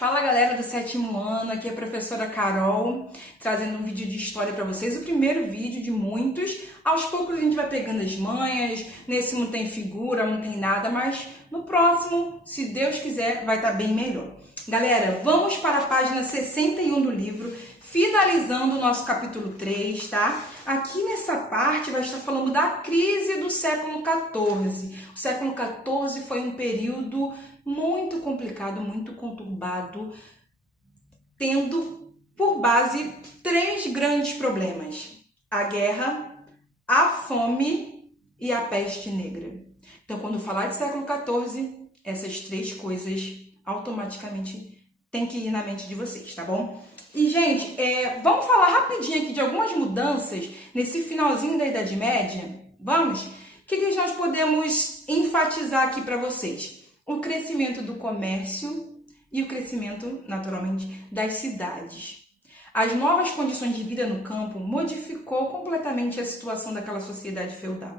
Fala galera do 7º ano, aqui é a professora Carol, trazendo um vídeo de história para vocês, o primeiro vídeo de muitos. Aos poucos a gente vai pegando as manhas, nesse não tem figura, não tem nada, mas no próximo, se Deus quiser, vai estar bem melhor. Galera, vamos para a página 61 do livro, finalizando o nosso capítulo 3, tá? Aqui nessa parte vai estar falando da crise do século XIV. O século XIV foi um período muito complicado, muito conturbado, tendo por base três grandes problemas: a guerra, a fome e a peste negra. Então, quando falar de século XIV, essas três coisas automaticamente tem que ir na mente de vocês, tá bom? E, gente, vamos falar rapidinho aqui de algumas mudanças nesse finalzinho da Idade Média? Vamos? O que nós podemos enfatizar aqui para vocês? O crescimento do comércio e o crescimento, naturalmente, das cidades. As novas condições de vida no campo modificou completamente a situação daquela sociedade feudal.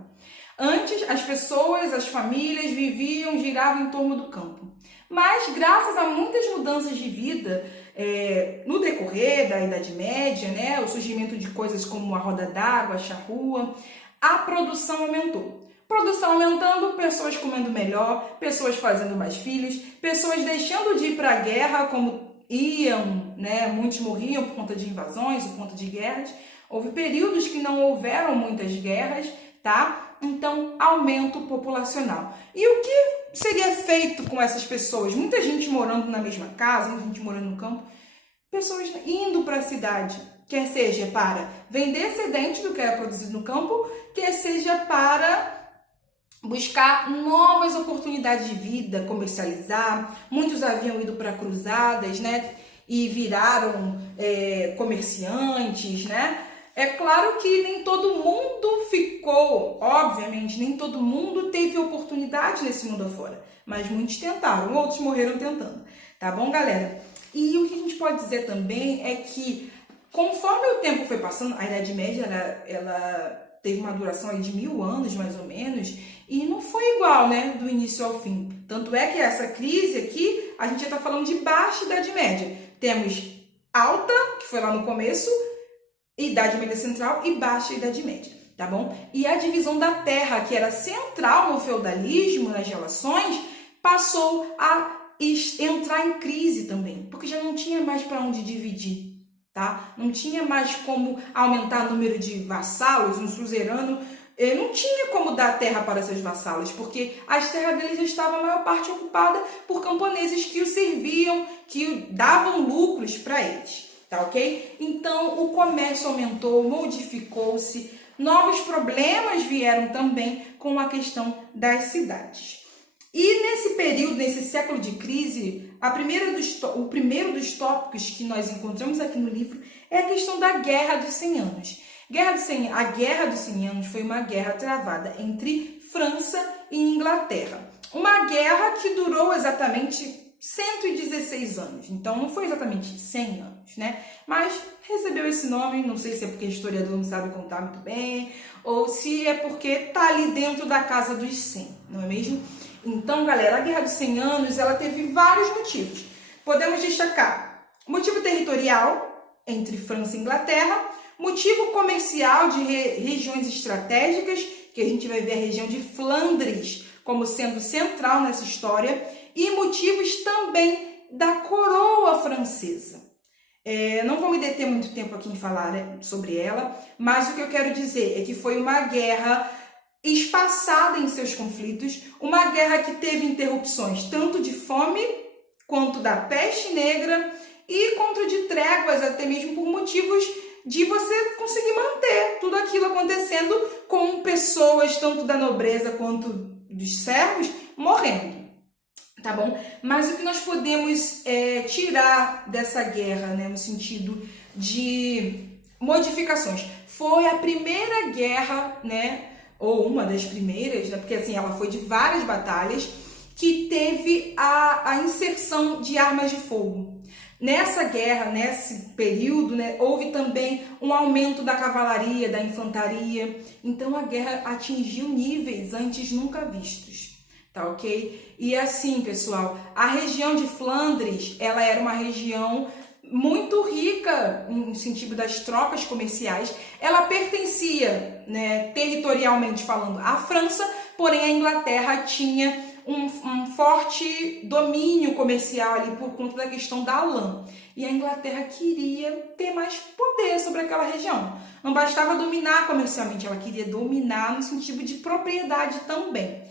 Antes, as pessoas, as famílias giravam em torno do campo. Mas, graças a muitas mudanças de vida, no decorrer da Idade Média, né, o surgimento de coisas como a roda d'água, a charrua, a produção aumentou. Produção aumentando, pessoas comendo melhor, pessoas fazendo mais filhos, pessoas deixando de ir para a guerra como iam, né? Muitos morriam por conta de invasões, por conta de guerras. Houve períodos que não houveram muitas guerras, tá? Então, aumento populacional. E o que seria feito com essas pessoas? Muita gente morando na mesma casa, muita gente morando no campo, pessoas indo para a cidade, quer seja para vender excedente do que era produzido no campo, quer seja para buscar novas oportunidades de vida, comercializar. Muitos haviam ido para cruzadas, né? E viraram comerciantes, né? É claro que nem todo mundo ficou, obviamente, nem todo mundo teve oportunidade nesse mundo afora. Mas muitos tentaram, outros morreram tentando. Tá bom, galera? E o que a gente pode dizer também é que, conforme o tempo foi passando, a Idade Média, ela teve uma duração aí de 1000 anos, mais ou menos, e não foi igual, né, do início ao fim. Tanto é que essa crise aqui, a gente já está falando de baixa Idade Média. Temos alta, que foi lá no começo, Idade Média Central e baixa Idade Média, tá bom? E a divisão da terra, que era central no feudalismo, nas relações, passou a entrar em crise também, porque já não tinha mais para onde dividir. Tá? Não tinha mais como aumentar o número de vassalos. Um suzerano não tinha como dar terra para seus vassalos, porque as terras deles já estavam a maior parte ocupada por camponeses que o serviam, que davam lucros para eles, tá ok? Então o comércio aumentou, modificou-se, novos problemas vieram também com a questão das cidades. E nesse período, nesse século de crise, o primeiro dos tópicos que nós encontramos aqui no livro é a questão da Guerra dos 100 Anos. A Guerra dos 100 Anos foi uma guerra travada entre França e Inglaterra. Uma guerra que durou exatamente 116 anos. Então, não foi exatamente 100 anos, né? Mas recebeu esse nome, não sei se é porque historiador não sabe contar muito bem, ou se é porque está ali dentro da casa dos 100, não é mesmo? Então, galera, a Guerra dos 100 Anos, ela teve vários motivos. Podemos destacar motivo territorial, entre França e Inglaterra, motivo comercial de regiões estratégicas, que a gente vai ver a região de Flandres como sendo central nessa história, e motivos também da coroa francesa. Não vou me deter muito tempo aqui em falar sobre ela, mas o que eu quero dizer é que foi uma guerra espaçada em seus conflitos, uma guerra que teve interrupções tanto de fome, quanto da peste negra, e quanto de tréguas, até mesmo por motivos de você conseguir manter tudo aquilo acontecendo com pessoas, tanto da nobreza quanto dos servos, morrendo, tá bom? Mas o que nós podemos tirar dessa guerra, né, no sentido de modificações, foi a primeira guerra, né, ou uma das primeiras, né, porque assim, ela foi de várias batalhas, que teve a inserção de armas de fogo. Nessa guerra, nesse período, né, houve também um aumento da cavalaria, da infantaria. Então a guerra atingiu níveis antes nunca vistos, tá ok? E assim, pessoal, a região de Flandres, ela era uma região muito rica no sentido das trocas comerciais. Ela pertencia, né, territorialmente falando, à França, porém a Inglaterra tinha um forte domínio comercial ali por conta da questão da lã. E a Inglaterra queria ter mais poder sobre aquela região. Não bastava dominar comercialmente, ela queria dominar no sentido de propriedade também.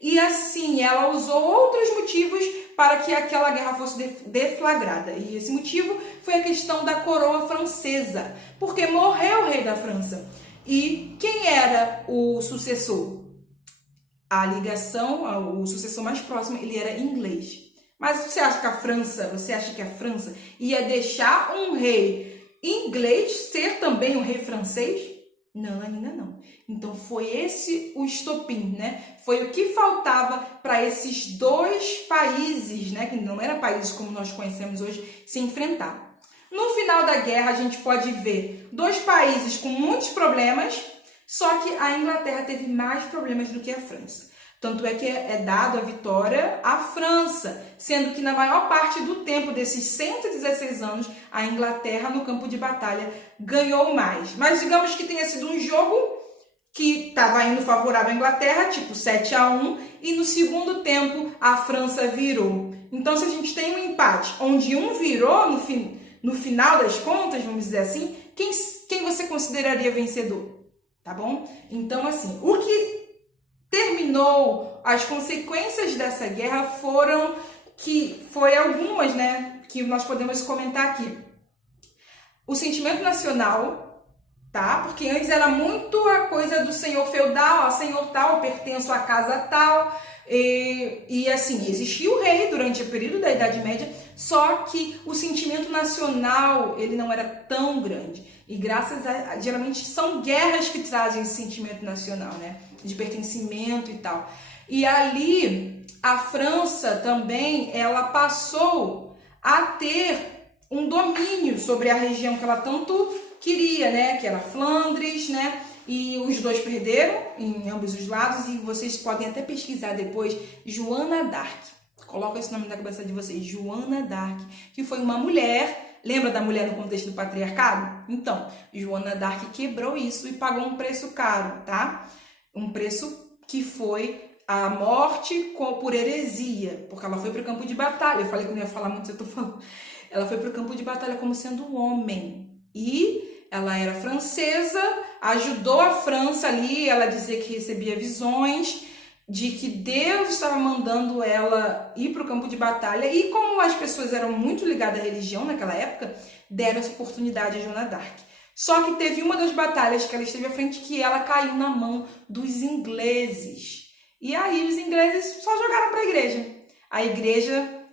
E assim, ela usou outros motivos para que aquela guerra fosse deflagrada. E esse motivo foi a questão da coroa francesa, porque morreu o rei da França. E quem era o sucessor? A ligação, o sucessor mais próximo, ele era inglês. Mas você acha que a França ia deixar um rei inglês ser também um rei francês? Não, ainda não. Então foi esse o estopim, né? Foi o que faltava para esses dois países, né, que não eram países como nós conhecemos hoje, se enfrentar. No final da guerra a gente pode ver dois países com muitos problemas, só que a Inglaterra teve mais problemas do que a França. Tanto é que é dado a vitória à França, sendo que na maior parte do tempo desses 116 anos, a Inglaterra no campo de batalha ganhou mais. Mas digamos que tenha sido um jogo que estava indo favorável à Inglaterra, tipo 7-1, e no segundo tempo a França virou. Então se a gente tem um empate onde um virou no final das contas, vamos dizer assim, quem você consideraria vencedor? Tá bom? Então assim, o que terminou, as consequências dessa guerra foi algumas, né, que nós podemos comentar aqui. O sentimento nacional, tá? Porque antes era muito a coisa do senhor feudal, ó, senhor tal, eu pertenço à casa tal, e assim, existia o rei durante o período da Idade Média, só que o sentimento nacional, ele não era tão grande. E geralmente são guerras que trazem esse sentimento nacional, né? De pertencimento e tal. E ali, a França também, ela passou a ter um domínio sobre a região que ela tanto queria, né? Que era Flandres, né? E os dois perderam em ambos os lados, e vocês podem até pesquisar depois, Joana d'Arc. Coloca esse nome na cabeça de vocês, Joana d'Arc, que foi uma mulher. Lembra da mulher no contexto do patriarcado? Então, Joana d'Arc quebrou isso e pagou um preço caro, tá? Um preço que foi a morte por heresia, porque ela foi para o campo de batalha. Eu falei que não ia falar muito, eu tô falando. Ela foi para o campo de batalha como sendo homem. E ela era francesa, ajudou a França ali, ela dizia que recebia visões de que Deus estava mandando ela ir para o campo de batalha, e como as pessoas eram muito ligadas à religião naquela época, deram essa oportunidade a Joana d'Arc. Só que teve uma das batalhas que ela esteve à frente que ela caiu na mão dos ingleses. E aí os ingleses só jogaram para a igreja. A igreja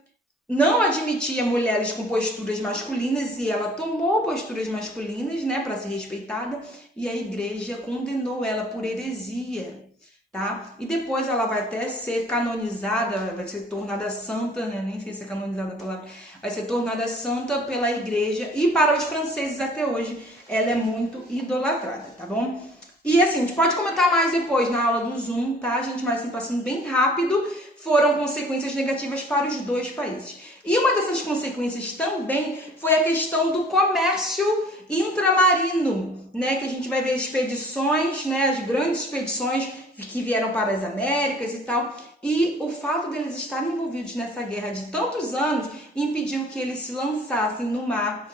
não admitia mulheres com posturas masculinas e ela tomou posturas masculinas, né, para ser respeitada, e a igreja condenou ela por heresia. Tá? E depois ela vai até ser canonizada, vai ser tornada santa, né? Nem sei se é canonizada a palavra, vai ser tornada santa pela igreja, e para os franceses até hoje ela é muito idolatrada, tá bom? E assim, a gente pode comentar mais depois na aula do Zoom, tá, gente? Mas assim, passando bem rápido, foram consequências negativas para os dois países. E uma dessas consequências também foi a questão do comércio intramarino, né? Que a gente vai ver expedições, né? As grandes expedições que vieram para as Américas e tal, e o fato deles estarem envolvidos nessa guerra de tantos anos impediu que eles se lançassem no mar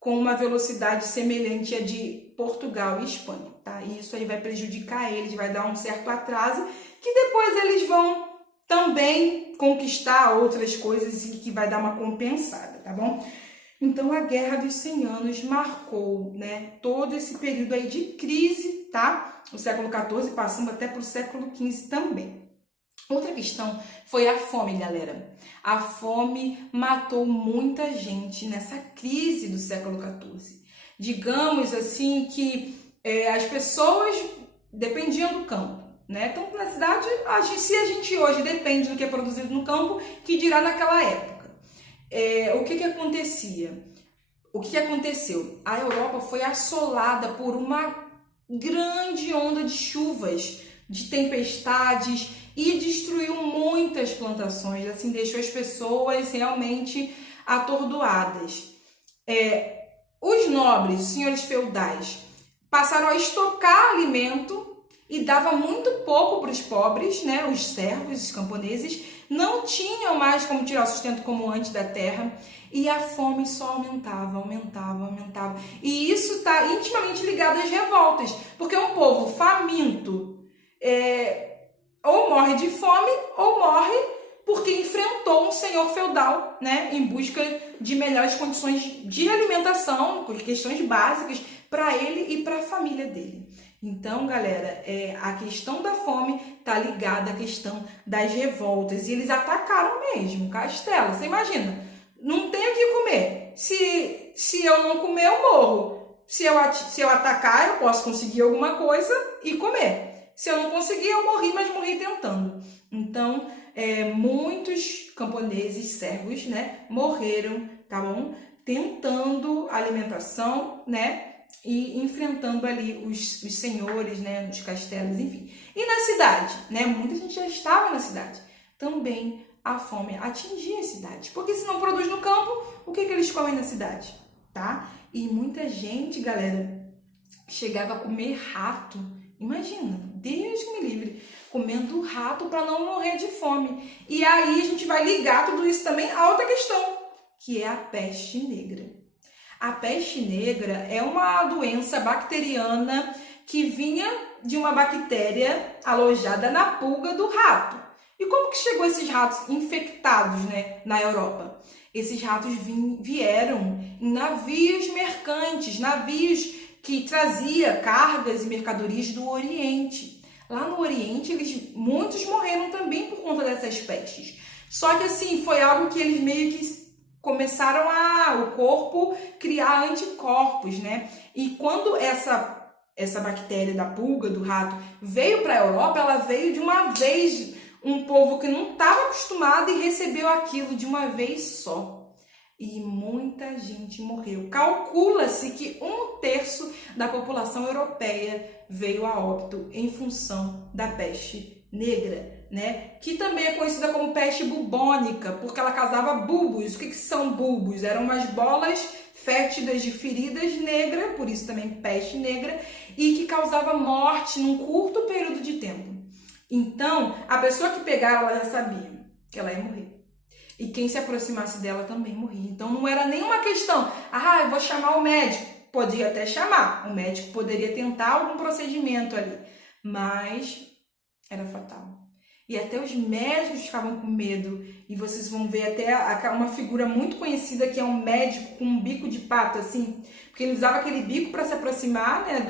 com uma velocidade semelhante à de Portugal e Espanha, tá? E isso aí vai prejudicar eles, vai dar um certo atraso, que depois eles vão também conquistar outras coisas e que vai dar uma compensada, tá bom? Então, a Guerra dos 100 Anos marcou, né, todo esse período aí de crise, tá? O século XIV, passando até para o século XV também. Outra questão foi a fome, galera. A fome matou muita gente nessa crise do século XIV. Digamos assim que as pessoas dependiam do campo, né? Tanto na cidade, se a gente hoje depende do que é produzido no campo, que dirá naquela época. O que acontecia? O que aconteceu? A Europa foi assolada por uma grande onda de chuvas de tempestades e destruiu muitas plantações, assim, deixou as pessoas realmente atordoadas. Os nobres, os senhores feudais, passaram a estocar alimento e dava muito pouco para os pobres, né? Os servos, os camponeses, não tinham mais como tirar o sustento como antes da terra e a fome só aumentava, aumentava, aumentava. E isso está intimamente ligado às revoltas, porque um povo faminto ou morre de fome ou morre porque enfrentou um senhor feudal, né, em busca de melhores condições de alimentação, com questões básicas para ele e para a família dele. Então, galera, a questão da fome está ligada à questão das revoltas. E eles atacaram mesmo, Castelo. Você imagina, não tenho o que comer. Se eu não comer, eu morro. Se eu atacar, eu posso conseguir alguma coisa e comer. Se eu não conseguir, eu morri, mas morri tentando. Então, muitos camponeses, servos, né, morreram, tá bom? Tentando alimentação, né? E enfrentando ali os senhores, né, nos castelos, enfim. E na cidade, né, muita gente já estava na cidade. Também a fome atingia as cidades, porque se não produz no campo, o que eles comem na cidade, tá? E muita gente, galera, chegava a comer rato. Imagina, Deus que me livre, comendo rato para não morrer de fome. E aí a gente vai ligar tudo isso também a outra questão, que é a peste negra. A peste negra é uma doença bacteriana que vinha de uma bactéria alojada na pulga do rato. E como que chegou esses ratos infectados, né, na Europa? Esses ratos vieram em navios mercantes, navios que trazia cargas e mercadorias do Oriente. Lá no Oriente, muitos morreram também por conta dessas pestes. Só que assim, foi algo que eles meio que começaram o corpo criar anticorpos, né? E quando essa bactéria da pulga, do rato, veio para a Europa, ela veio de uma vez, um povo que não estava acostumado e recebeu aquilo de uma vez só. E muita gente morreu. Calcula-se que 1/3 da população europeia veio a óbito em função da peste negra, né? Que também é conhecida como peste bubônica, porque ela causava bulbos. O que são bulbos? Eram umas bolas fétidas de feridas negras, por isso também peste negra, e que causava morte num curto período de tempo. Então, a pessoa que pegava, ela já sabia que ela ia morrer. E quem se aproximasse dela também morria. Então, não era nenhuma questão, eu vou chamar o médico. Podia até chamar, o médico poderia tentar algum procedimento ali, mas era fatal. E até os médicos ficavam com medo. E vocês vão ver até uma figura muito conhecida que é um médico com um bico de pato, assim. Porque ele usava aquele bico para se aproximar, né,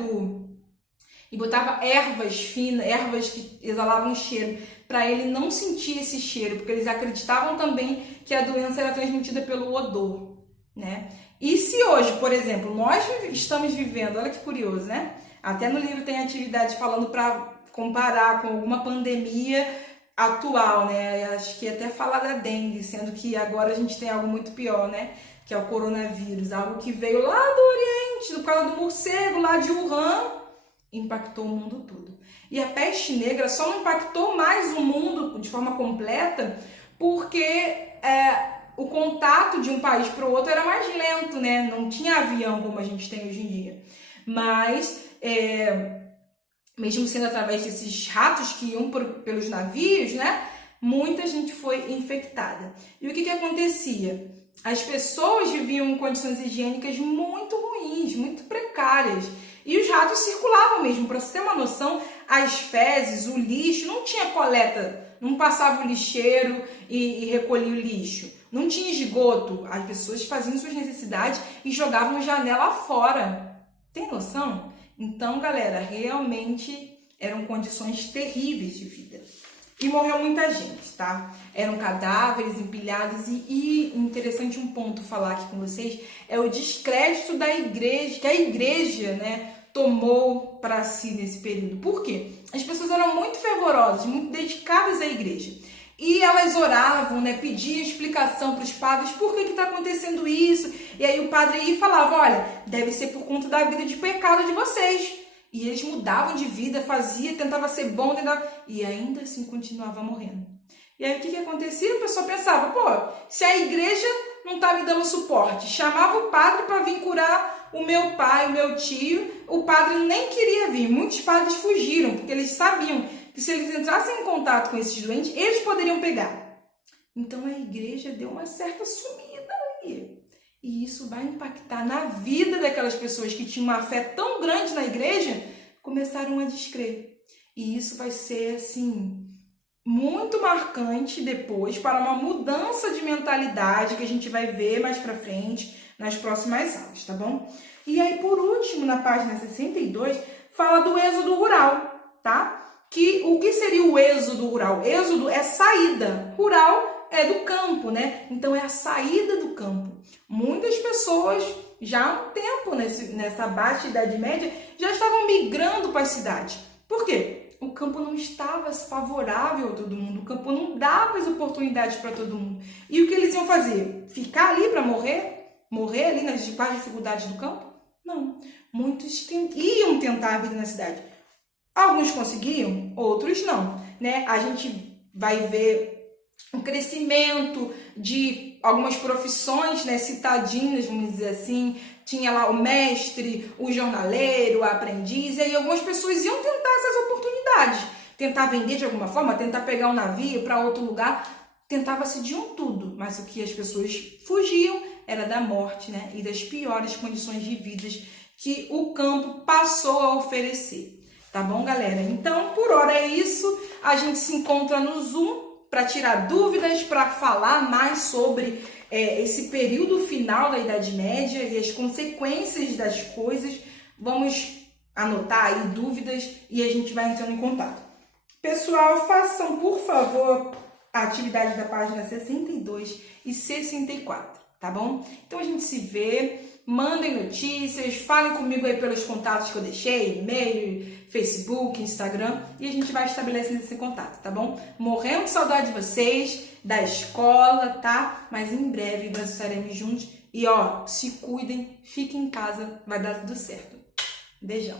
e botava ervas finas, ervas que exalavam cheiro, para ele não sentir esse cheiro, porque eles acreditavam também que a doença era transmitida pelo odor, né? E se hoje, por exemplo, nós estamos vivendo, olha que curioso, né? Até no livro tem atividade falando para comparar com alguma pandemia atual, né? Acho que até falar da dengue, sendo que agora a gente tem algo muito pior, né? Que é o coronavírus, algo que veio lá do Oriente, por causa do morcego lá de Wuhan, impactou o mundo todo. E a peste negra só não impactou mais o mundo de forma completa porque o contato de um país para o outro era mais lento, né? Não tinha avião como a gente tem hoje em dia. Mas, mesmo sendo através desses ratos que iam pelos navios, né? Muita gente foi infectada. E o que acontecia? As pessoas viviam em condições higiênicas muito ruins, muito precárias. E os ratos circulavam mesmo. Para você ter uma noção, as fezes, o lixo, não tinha coleta, não passava o lixeiro e recolhia o lixo. Não tinha esgoto. As pessoas faziam suas necessidades e jogavam janela fora. Tem noção? Então, galera, realmente eram condições terríveis de vida. E morreu muita gente, tá? Eram cadáveres empilhados e interessante um ponto falar aqui com vocês, é o descrédito da igreja, que a igreja, né, tomou para si nesse período. Por quê? As pessoas eram muito fervorosas, muito dedicadas à igreja. E elas oravam, né, pediam explicação para os padres, por que está acontecendo isso? E aí o padre ia e falava, olha, deve ser por conta da vida de pecado de vocês. E eles mudavam de vida, tentava ser bom, e ainda assim continuava morrendo. E aí o que acontecia? A pessoa pensava, pô, se a igreja não tá me dando suporte, chamava o padre para vir curar o meu pai, o meu tio, o padre nem queria vir. Muitos padres fugiram, porque eles sabiam que se eles entrassem em contato com esses doentes, eles poderiam pegar. Então a igreja deu uma certa sumida aí. E isso vai impactar na vida daquelas pessoas que tinham uma fé tão grande na igreja, começaram a descrer. E isso vai ser, assim, muito marcante depois para uma mudança de mentalidade que a gente vai ver mais pra frente nas próximas aulas, tá bom? E aí, por último, na página 62, fala do êxodo rural, tá? O que seria o êxodo rural? Êxodo é saída, rural é do campo, né? Então é a saída do campo. Muitas pessoas, já há um tempo nessa baixa Idade Média, já estavam migrando para as cidades. Por quê? O campo não estava favorável a todo mundo, o campo não dava as oportunidades para todo mundo. E o que eles iam fazer? Ficar ali para morrer? Morrer ali nas dificuldades do campo? Não. Muitos iam tentar a vida na cidade. Alguns conseguiam, outros não, né? A gente vai ver um crescimento de algumas profissões, né, citadinas, vamos dizer assim. Tinha lá o mestre, o jornaleiro, o aprendiz, e aí algumas pessoas iam tentar essas oportunidades. Tentar vender de alguma forma, tentar pegar um navio para outro lugar. Tentava-se de um tudo, mas o que as pessoas fugiam era da morte, né, e das piores condições de vida que o campo passou a oferecer. Tá bom, galera? Então, por hora é isso. A gente se encontra no Zoom para tirar dúvidas, para falar mais sobre esse período final da Idade Média e as consequências das coisas. Vamos anotar aí dúvidas e a gente vai entrando em contato. Pessoal, façam, por favor, a atividade da página 62 e 64, tá bom? Então a gente se vê, mandem notícias, falem comigo aí pelos contatos que eu deixei, e-mail, Facebook, Instagram, e a gente vai estabelecendo esse contato, tá bom? Morrendo de saudade de vocês, da escola, tá? Mas em breve nós estaremos juntos. E ó, se cuidem, fiquem em casa, vai dar tudo certo. Beijão!